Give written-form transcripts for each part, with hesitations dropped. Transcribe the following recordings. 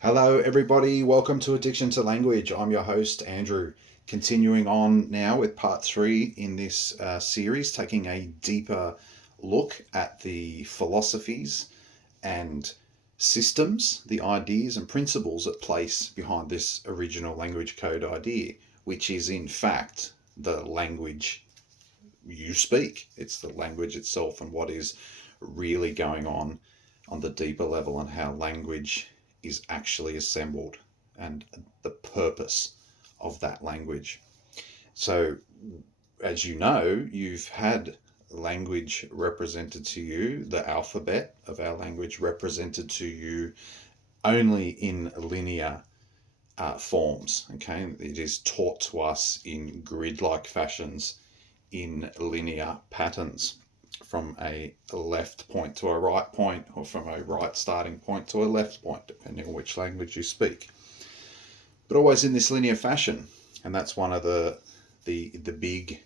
Hello, everybody. Welcome to Addiction to Language. I'm your host, Andrew. Continuing on now with part three in this series, taking a deeper look at the philosophies and systems, the ideas and principles at place behind this original language code idea, which is in fact the language you speak. It's the language itself and what is really going on the deeper level and how language is actually assembled and the purpose of that language. So, as you know, you've had language represented to you, the alphabet of our language represented to you only in linear forms. Okay, it is taught to us in grid like fashions, in linear patterns, from a left point to a right point, or from a right starting point to a left point, depending on which language you speak. But always in this linear fashion, and that's one of the big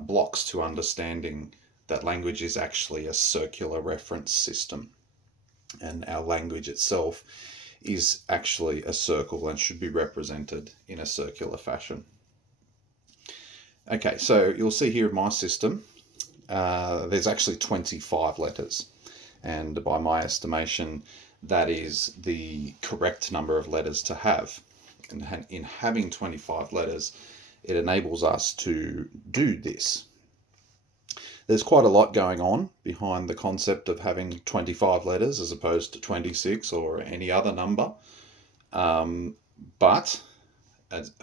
blocks to understanding that language is actually a circular reference system, and our language itself is actually a circle and should be represented in a circular fashion. Okay, so you'll see here in my system, there's actually 25 letters. And by my estimation, that is the correct number of letters to have. And in having 25 letters, it enables us to do this. There's quite a lot going on behind the concept of having 25 letters as opposed to 26 or any other number. But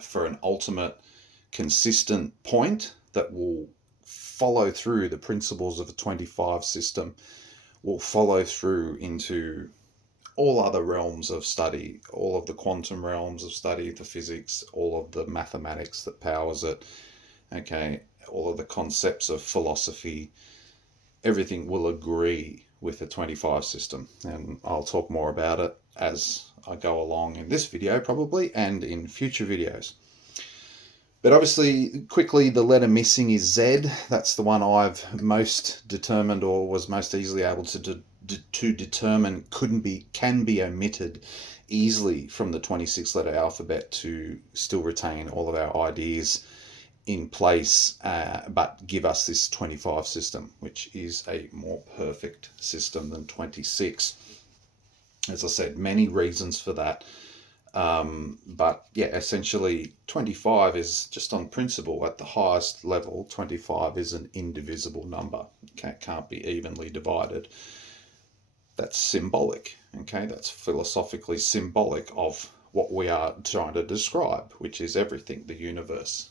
for an ultimate consistent point that will follow through the principles of a 25 system, will follow through into all other realms of study, all of the quantum realms of study, the physics, all of the mathematics that powers it, okay, all of the concepts of philosophy, everything will agree with the 25 system. And I'll talk more about it as I go along in this video probably and in future videos. But obviously, quickly, the letter missing is Z. That's the one I've most determined, or was most easily able to determine can be omitted easily from the 26-letter alphabet to still retain all of our ideas in place, but give us this 25 system, which is a more perfect system than 26. As I said, many reasons for that. But yeah, essentially 25 is just on principle at the highest level. 25 is an indivisible number. Okay, it can't be evenly divided. That's symbolic. Okay, that's philosophically symbolic of what we are trying to describe, which is everything, the universe.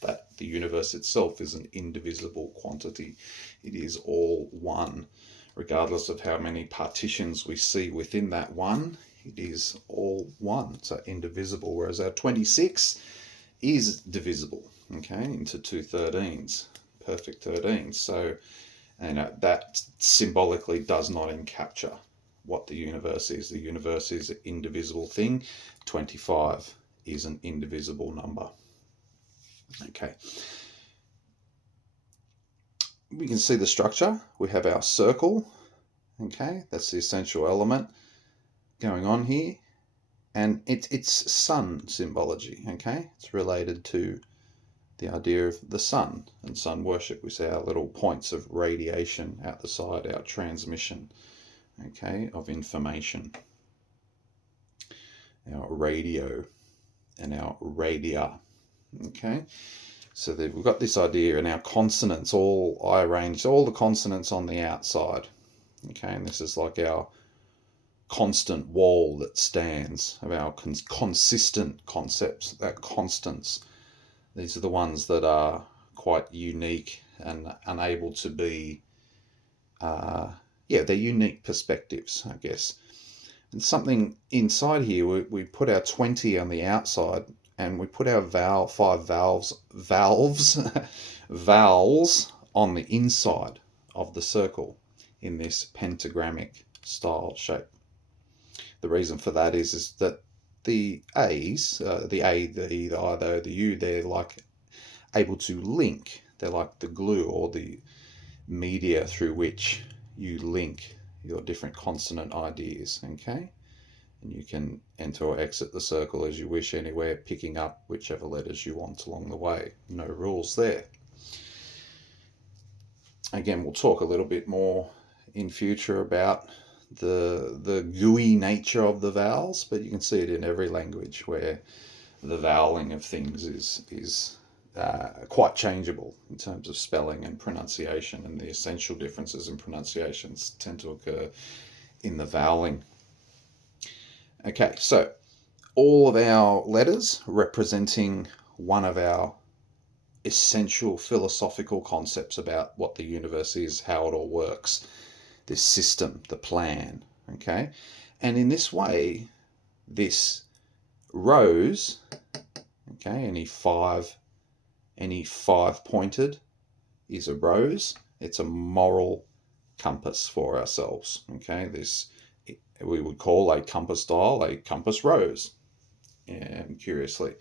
That the universe itself is an indivisible quantity. It is all one, regardless of how many partitions we see within that one. It is all one, so indivisible, whereas our 26 is divisible, okay, into two 13s, perfect 13s. So, that symbolically does not encapture what the universe is. The universe is an indivisible thing. 25 is an indivisible number. Okay. We can see the structure. We have our circle, okay, that's the essential element going on here, and it's sun symbology. Okay, it's related to the idea of the sun and sun worship. We see our little points of radiation out the side, our transmission, okay, of information, our radio and our radia. Okay, so we've got this idea, and our consonants, I arranged all the consonants on the outside. Okay, and this is like our constant wall that stands of our consistent concepts, our constants. These are the ones that are quite unique and unable to be, they're unique perspectives, I guess. And something inside here, we put our 20 on the outside, and we put our five valves on the inside of the circle in this pentagrammic style shape. The reason for that is that the A's, the A, the E, the I, the U, they're like able to link. They're like the glue or the media through which you link your different consonant ideas, okay? And you can enter or exit the circle as you wish anywhere, picking up whichever letters you want along the way. No rules there. Again, we'll talk a little bit more in future about the gooey nature of the vowels, but you can see it in every language where the voweling of things is quite changeable in terms of spelling and pronunciation, and the essential differences in pronunciations tend to occur in the voweling. Okay, so all of our letters representing one of our essential philosophical concepts about what the universe is, how it all works, this system, the plan. Okay, and in this way, this rose, okay, any five pointed is a rose. It's a moral compass for ourselves. Okay, this we would call a compass dial a compass rose, curiously.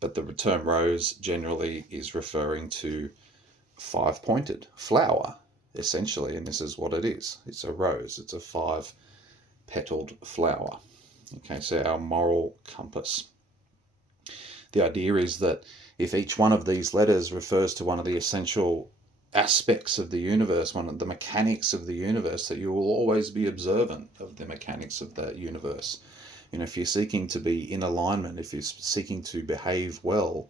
But the term rose generally is referring to five-pointed flower, essentially, and this is what it is. It's a rose. It's a five-petaled flower. Okay, so our moral compass. The idea is that if each one of these letters refers to one of the essential aspects of the universe, one of the mechanics of the universe, that you will always be observant of the mechanics of that universe. If you're seeking to be in alignment, if you're seeking to behave well,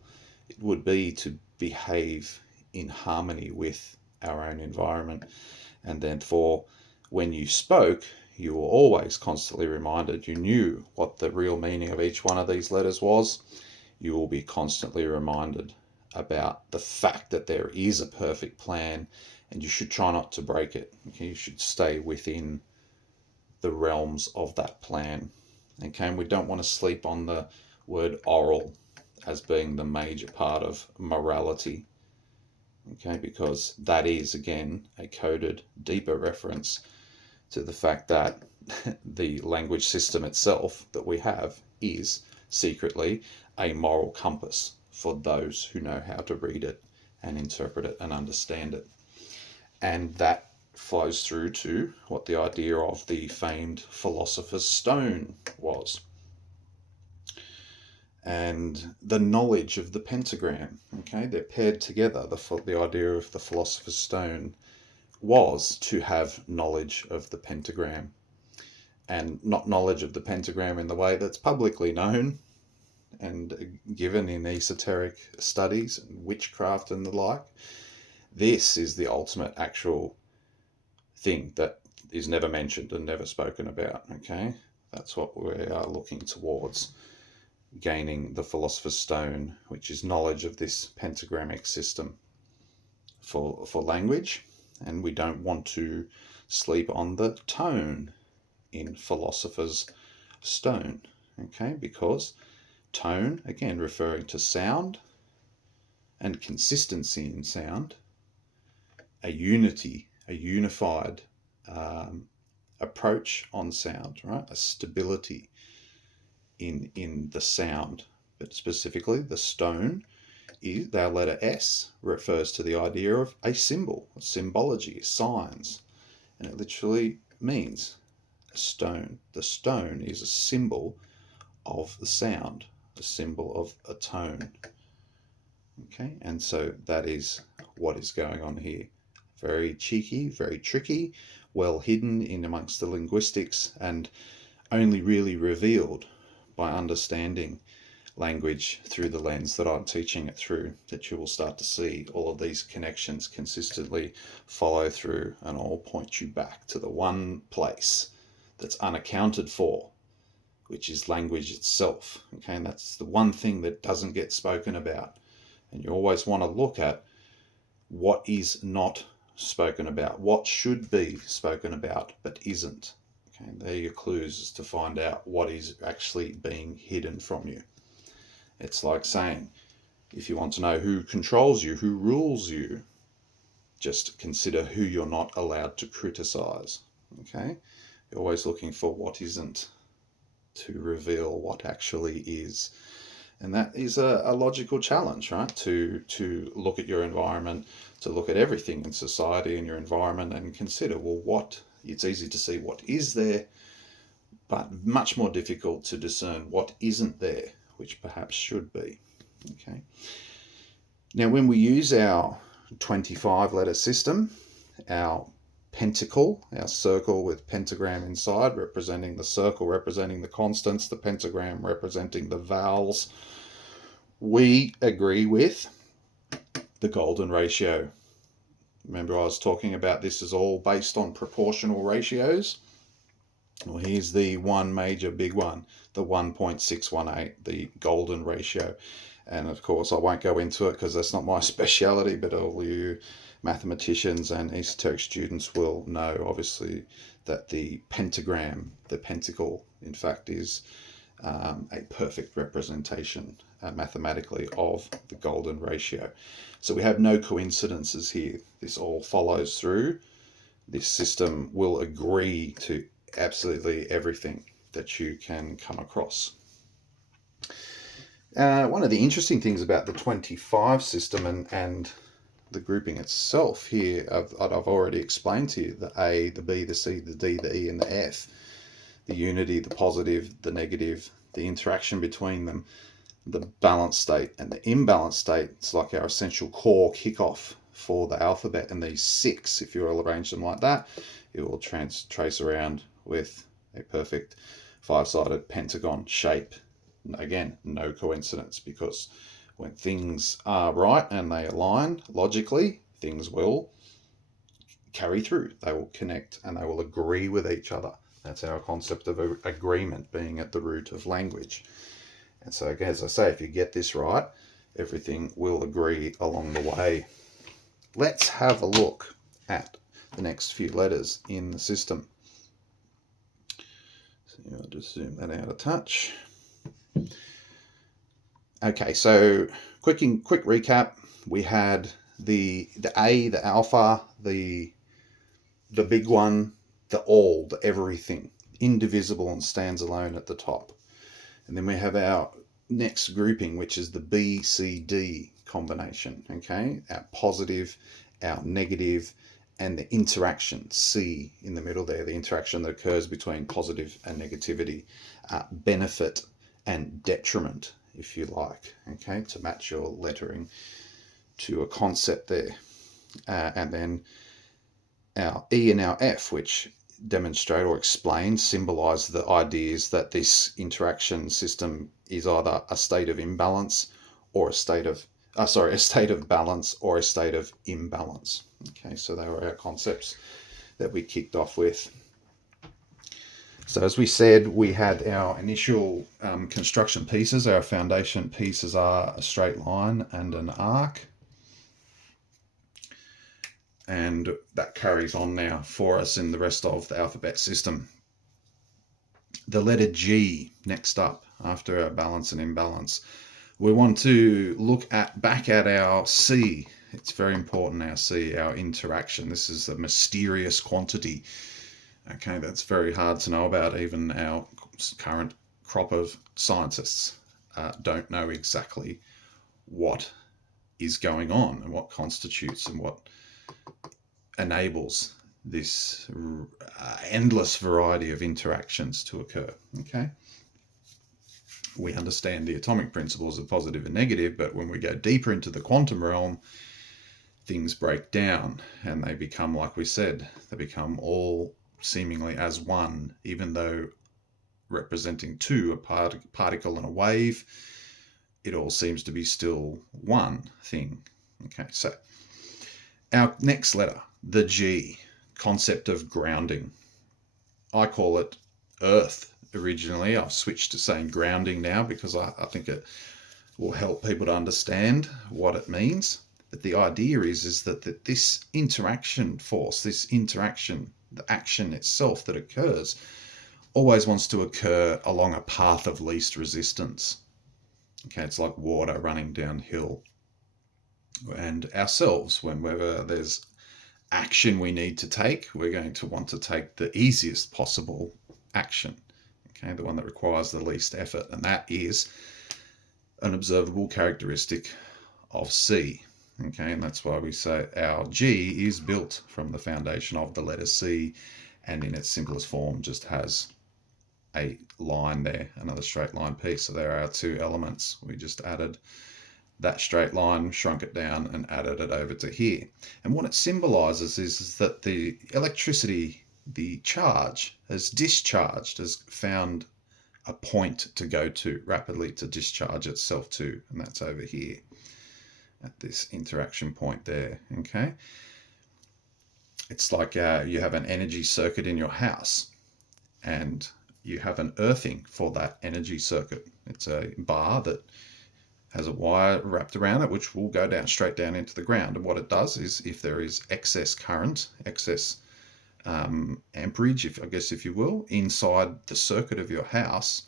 it would be to behave in harmony with our own environment. And therefore, when you spoke, you were always constantly reminded, you knew what the real meaning of each one of these letters was. You will be constantly reminded about the fact that there is a perfect plan, and you should try not to break it. Okay? You should stay within the realms of that plan. Okay, and we don't want to sleep on the word oral as being the major part of morality. Okay, because that is, again, a coded, deeper reference to the fact that the language system itself that we have is secretly a moral compass for those who know how to read it and interpret it and understand it. And that flows through to what the idea of the famed philosopher's stone was, and the knowledge of the pentagram. Okay, they're paired together. The idea of the philosopher's stone was to have knowledge of the pentagram, and not knowledge of the pentagram in the way that's publicly known and given in esoteric studies and witchcraft and the like. This is the ultimate actual thing that is never mentioned and never spoken about. Okay, that's what we are looking towards, gaining the philosopher's stone, which is knowledge of this pentagrammic system for language. And we don't want to sleep on the tone in philosopher's stone. Okay, because tone, again, referring to sound and consistency in sound, a unity, a unified approach on sound, right? A stability in the sound, but specifically the stone is our letter S refers to the idea of a symbol, symbology, signs, and it literally means a stone. The stone is a symbol of the sound, a symbol of a tone. Okay, and so that is what is going on here. Very cheeky, very tricky, well hidden in amongst the linguistics, and only really revealed by understanding language through the lens that I'm teaching it through, that you will start to see all of these connections consistently follow through and all point you back to the one place that's unaccounted for, which is language itself. Okay, and that's the one thing that doesn't get spoken about. And you always want to look at what is not spoken about, what should be spoken about but isn't. Okay, there are your clues to find out what is actually being hidden from you. It's like saying, if you want to know who controls you, who rules you, just consider who you're not allowed to criticize. Okay, you're always looking for what isn't to reveal what actually is. And that is a logical challenge, right? To look at your environment, to look at everything in society and your environment and consider, well, it's easy to see what is there, but much more difficult to discern what isn't there, which perhaps should be. Okay. Now, when we use our 25 letter system, our pentacle, our circle with pentagram inside, representing the circle, representing the constants, the pentagram representing the vowels, we agree with the golden ratio. Remember, I was talking about this is all based on proportional ratios. Well, here's the one major big one, the 1.618, the golden ratio. And of course, I won't go into it because that's not my speciality, but all you mathematicians and esoteric students will know, obviously, that the pentagram, the pentacle, in fact, is a perfect representation mathematically of the golden ratio. So we have no coincidences here. This all follows through. This system will agree to absolutely everything that you can come across. One of the interesting things about the 25 system and the grouping itself here, I've already explained to you, the A, the B, the C, the D, the E, and the F, the unity, the positive, the negative, the interaction between them, the balanced state and the imbalanced state. It's like our essential core kickoff for the alphabet. And these 6, if you all arrange them like that, it will trace around with a perfect 5-sided pentagon shape. Again, no coincidence, because when things are right and they align logically, things will carry through. They will connect and they will agree with each other. That's our concept of agreement being at the root of language. And so, as I say, if you get this right, everything will agree along the way. Let's have a look at the next few letters in the system. So I'll just zoom that out a touch. Okay, so quick recap. We had the A, the alpha, the big one, the all, the everything, indivisible and stands alone at the top. And then we have our next grouping, which is the B, C, D combination, okay? Our positive, our negative, and the interaction, C in the middle there, the interaction that occurs between positive and negativity, benefit and detriment, if you like, okay, to match your lettering to a concept there. And then our E and our F, which demonstrate or explain, symbolize the ideas that this interaction system is either a state of imbalance or a state of balance or a state of imbalance. Okay, so they were our concepts that we kicked off with. So as we said, we had our initial construction pieces. Our foundation pieces are a straight line and an arc. And that carries on now for us in the rest of the alphabet system. The letter G next up after our balance and imbalance. We want to look back at our C. It's very important, our C, our interaction. This is a mysterious quantity. Okay, that's very hard to know about. Even our current crop of scientists don't know exactly what is going on and what constitutes and what enables this endless variety of interactions to occur. Okay, we understand the atomic principles of positive and negative, but when we go deeper into the quantum realm, things break down and they become, like we said, they become all seemingly as one, even though representing two, a particle and a wave, it all seems to be still one thing. Okay, so our next letter, the G, concept of grounding. I call it earth originally. I've switched to saying grounding now because I think it will help people to understand what it means. But the idea is that this interaction force, this interaction, the action itself that occurs, always wants to occur along a path of least resistance. Okay, it's like water running downhill. And ourselves, whenever there's action we need to take, we're going to want to take the easiest possible action. Okay, the one that requires the least effort. And that is an observable characteristic of C. Okay, and that's why we say our G is built from the foundation of the letter C, and in its simplest form just has a line there, another straight line piece. So there are our two elements. We just added that straight line, shrunk it down, and added it over to here. And what it symbolizes is that the electricity, the charge, has discharged, has found a point to go to rapidly to discharge itself to, and that's over here at this interaction point there. Okay, it's like you have an energy circuit in your house, and you have an earthing for that energy circuit. It's a bar that has a wire wrapped around it, which will go down straight down into the ground. And what it does is, if there is excess current, excess amperage, if you will, inside the circuit of your house,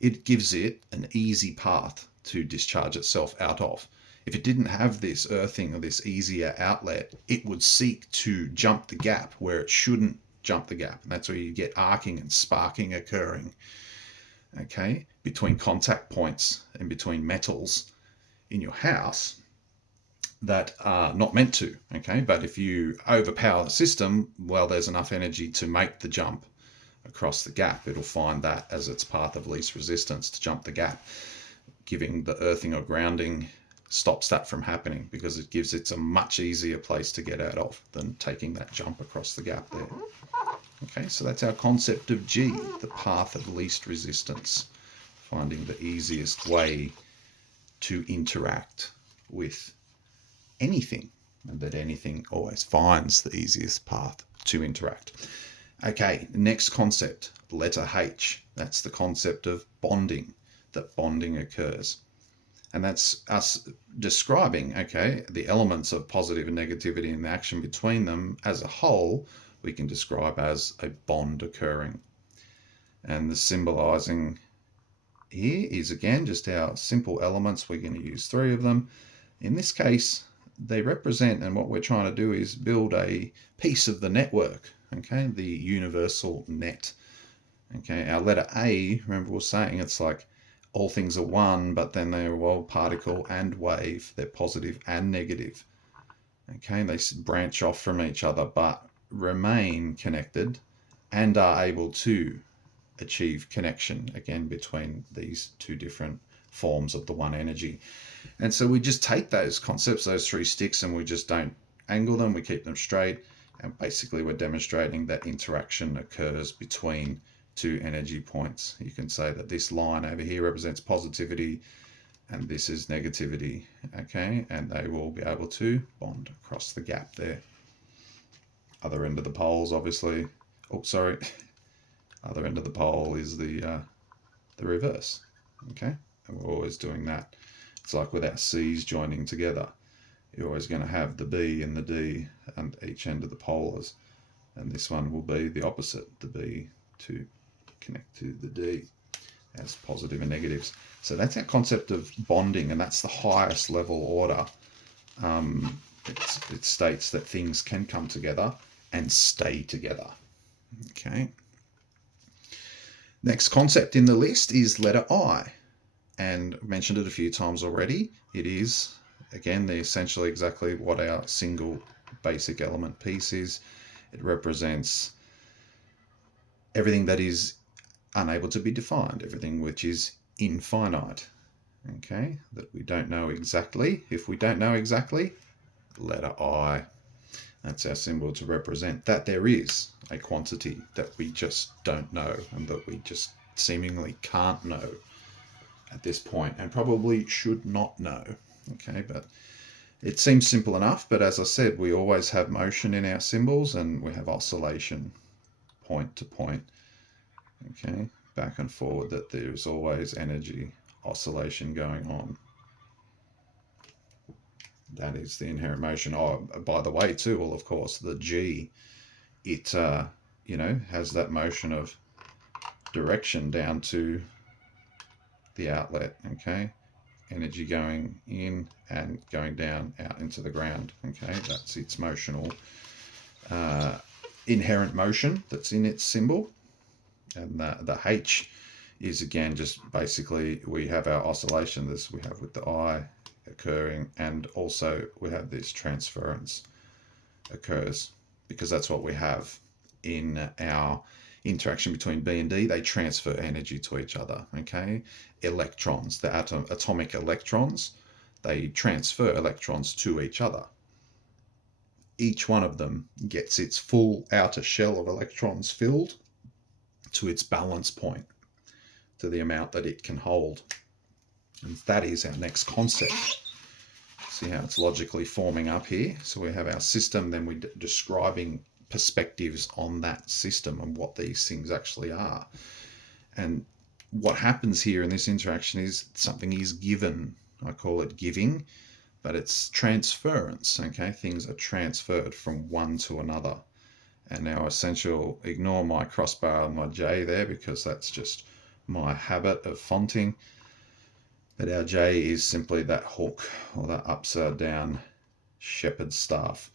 it gives it an easy path to discharge itself out of. If it didn't have this earthing or this easier outlet, it would seek to jump the gap where it shouldn't jump the gap. And that's where you get arcing and sparking occurring, okay, between contact points and between metals in your house that are not meant to, okay? But if you overpower the system, well, there's enough energy to make the jump across the gap. It'll find that as its path of least resistance to jump the gap. Giving the earthing or grounding stops that from happening, because it gives it a much easier place to get out of than taking that jump across the gap there. Okay, so that's our concept of G, the path of least resistance, finding the easiest way to interact with anything, and that anything always finds the easiest path to interact. Okay, next concept, letter H. That's the concept of bonding, that bonding occurs. And that's us describing, okay, the elements of positive and negativity and the action between them as a whole, we can describe as a bond occurring. And the symbolizing here is, again, just our simple elements. We're going to use 3 of them. In this case, they represent, and what we're trying to do is build a piece of the network, okay, the universal net. Okay, our letter A, remember we were saying it's like all things are one, but then they're all particle and wave. They're positive and negative. Okay, they branch off from each other, but remain connected and are able to achieve connection, again, between these two different forms of the one energy. And so we just take those concepts, those 3 sticks, and we just don't angle them. We keep them straight. And basically we're demonstrating that interaction occurs between 2 energy points. You can say that this line over here represents positivity and this is negativity, okay? And they will be able to bond across the gap there. Other end of the poles, obviously. Oh, sorry. Other end of the pole is the reverse, okay? And we're always doing that. It's like with our C's joining together. You're always going to have the B and the D and each end of the polars. And this one will be the opposite, the B to connect to the D as positive and negatives. So that's our concept of bonding, and that's the highest level order. It states that things can come together and stay together. Okay. Next concept in the list is letter I, and I've mentioned it a few times already. It is, again, the essentially exactly what our single basic element piece is. It represents everything that is unable to be defined, everything which is infinite, okay, that we don't know exactly. If we don't know exactly, letter I. That's our symbol to represent that there is a quantity that we just don't know and that we just seemingly can't know at this point and probably should not know, okay, but it seems simple enough. But as I said, we always have motion in our symbols and we have oscillation point to point, okay, back and forward, that there's always energy oscillation going on. That is the inherent motion. Oh, by the way, too, well, of course, the G, it, has that motion of direction down to the outlet, okay? Energy going in and going down out into the ground, okay? That's its motional, inherent motion that's in its symbol. And the H is, again, just basically we have our oscillation, this we have with the I occurring, and also we have this transference occurs, because that's what we have in our interaction between B and D, they transfer energy to each other, okay? Electrons, the atomic electrons, they transfer electrons to each other. Each one of them gets its full outer shell of electrons filled to its balance point, to the amount that it can hold. And that is our next concept. See how it's logically forming up here? So we have our system, then we're describing perspectives on that system and what these things actually are. And what happens here in this interaction is something is given. I call it giving, but it's transference, okay? Things are transferred from one to another. And our essential, ignore my crossbar and my J there because that's just my habit of fonting. But our J is simply that hook or that upside down shepherd's staff.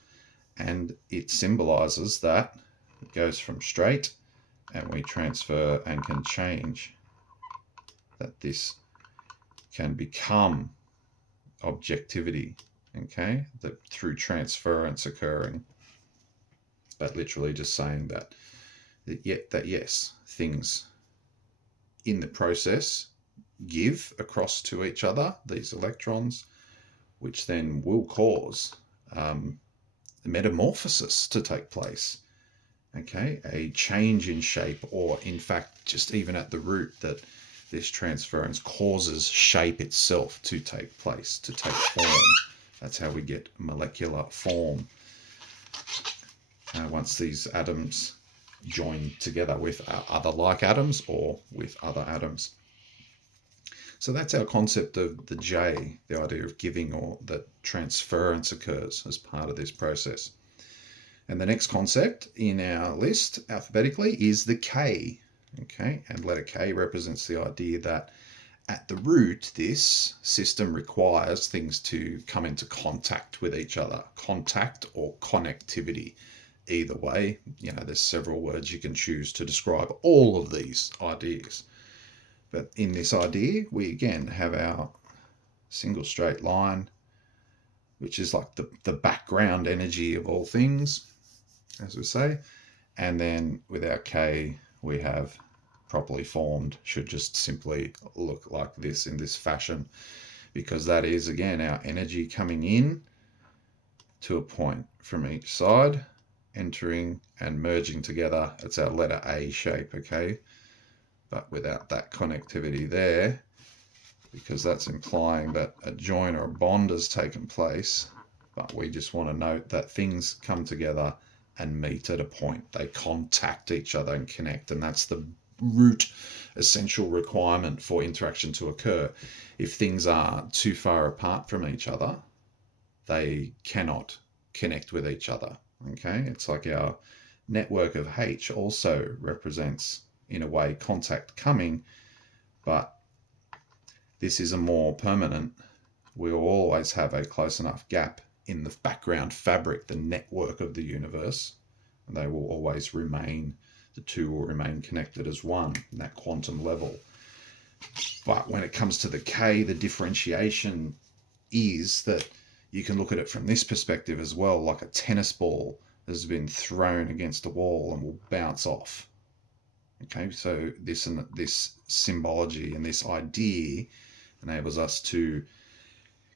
And it symbolizes that it goes from straight and we transfer and can change, that this can become objectivity, okay, that through transference occurring. But literally just saying that yes, things in the process give across to each other, these electrons, which then will cause metamorphosis to take place, okay, a change in shape, or in fact just even at the root that this transference causes shape itself to take place, to take form. That's how we get molecular form once these atoms join together with other like atoms or with other atoms. So that's our concept of the J, the idea of giving, or that transference occurs as part of this process. And the next concept in our list alphabetically is the K, okay? And letter K represents the idea that at the root, this system requires things to come into contact with each other, contact or connectivity. Either way, there's several words you can choose to describe all of these ideas. But in this idea, we again have our single straight line, which is like the background energy of all things, as we say. And then with our K, we have properly formed, should just simply look like this in this fashion, because that is, again, our energy coming in to a point from each side, entering and merging together. It's our letter A shape, okay? But without that connectivity there, because that's implying that a join or a bond has taken place. But we just want to note that things come together and meet at a point. They contact each other and connect, and that's the root essential requirement for interaction to occur. If things are too far apart from each other, they cannot connect with each other, okay? It's like our network of H also represents, in a way, contact coming, but this is a more permanent. We will always have a close enough gap in the background fabric, the network of the universe, and they will always remain, the two will remain connected as one in that quantum level. But when it comes to the K, the differentiation is that you can look at it from this perspective as well, like a tennis ball has been thrown against a wall and will bounce off. Okay, so this symbology and this idea enables us to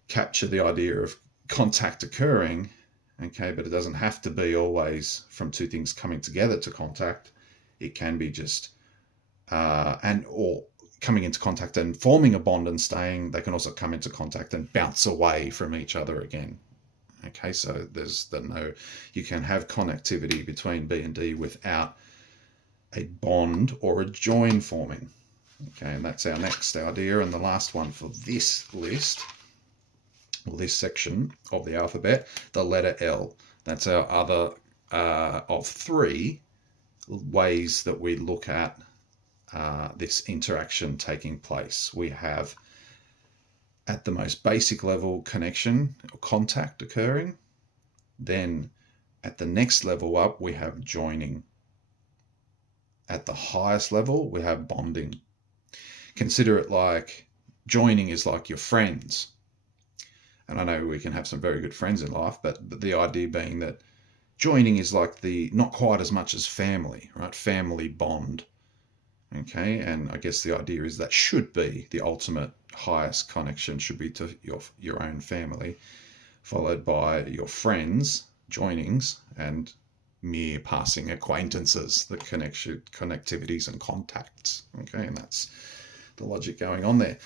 capture the idea of contact occurring, okay, but it doesn't have to be always from two things coming together to contact. It can be just or coming into contact and forming a bond and staying. They can also come into contact and bounce away from each other again. Okay, so you can have connectivity between B and D without a bond or a join forming. Okay, and that's our next idea, and the last one for this list, or this section of the alphabet, the letter L. That's our other of three ways that we look at this interaction taking place. We have, at the most basic level, connection or contact occurring. Then at the next level up, we have joining. At the highest level, we have bonding. Consider it like joining is like your friends. And I know we can have some very good friends in life, but the idea being that joining is like not quite as much as family, right? Family bond. Okay, and I guess the idea is that should be the ultimate highest connection, should be to your own family, followed by your friends, joinings, and mere passing acquaintances, the connectivities and contacts. Okay, and that's the logic going on there.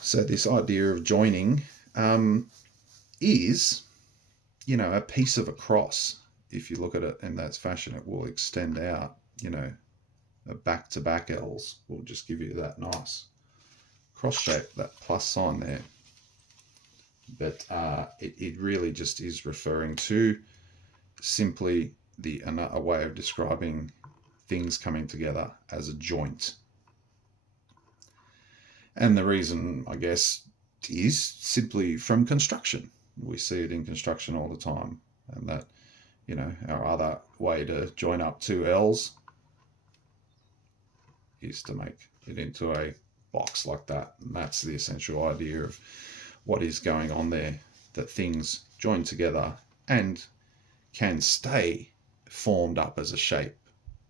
So this idea of joining is, a piece of a cross. If you look at it in that fashion, it will extend out, a back-to-back L's will just give you that nice cross shape, that plus sign there. But it really just is referring to simply a way of describing things coming together as a joint. And the reason, I guess, is simply from construction. We see it in construction all the time. And that, our other way to join up two L's is to make it into a box like that. And that's the essential idea of what is going on there, that things join together and can stay formed up as a shape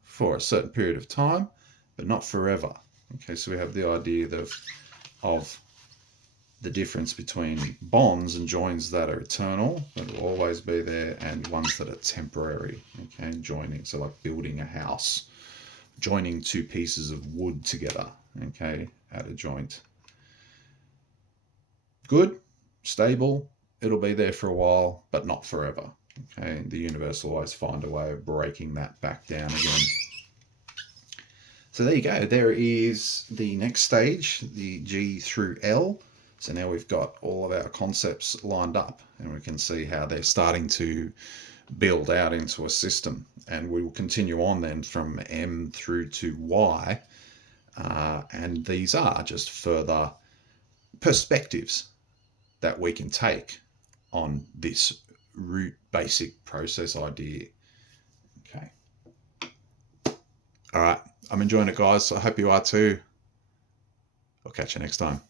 for a certain period of time, but not forever. Okay, so we have the idea of the difference between bonds and joins that are eternal, that will always be there, and ones that are temporary. Okay, joining, so like building a house, joining two pieces of wood together, okay, at a joint. Good, stable, it'll be there for a while, but not forever. Okay, the universe will always find a way of breaking that back down again. So there you go. There is the next stage, the G through L. So now we've got all of our concepts lined up, and we can see how they're starting to build out into a system. And we will continue on then from M through to Y. And these are just further perspectives that we can take on this root basic process idea. Okay. All right. I'm enjoying it, guys. I hope you are too. I'll catch you next time.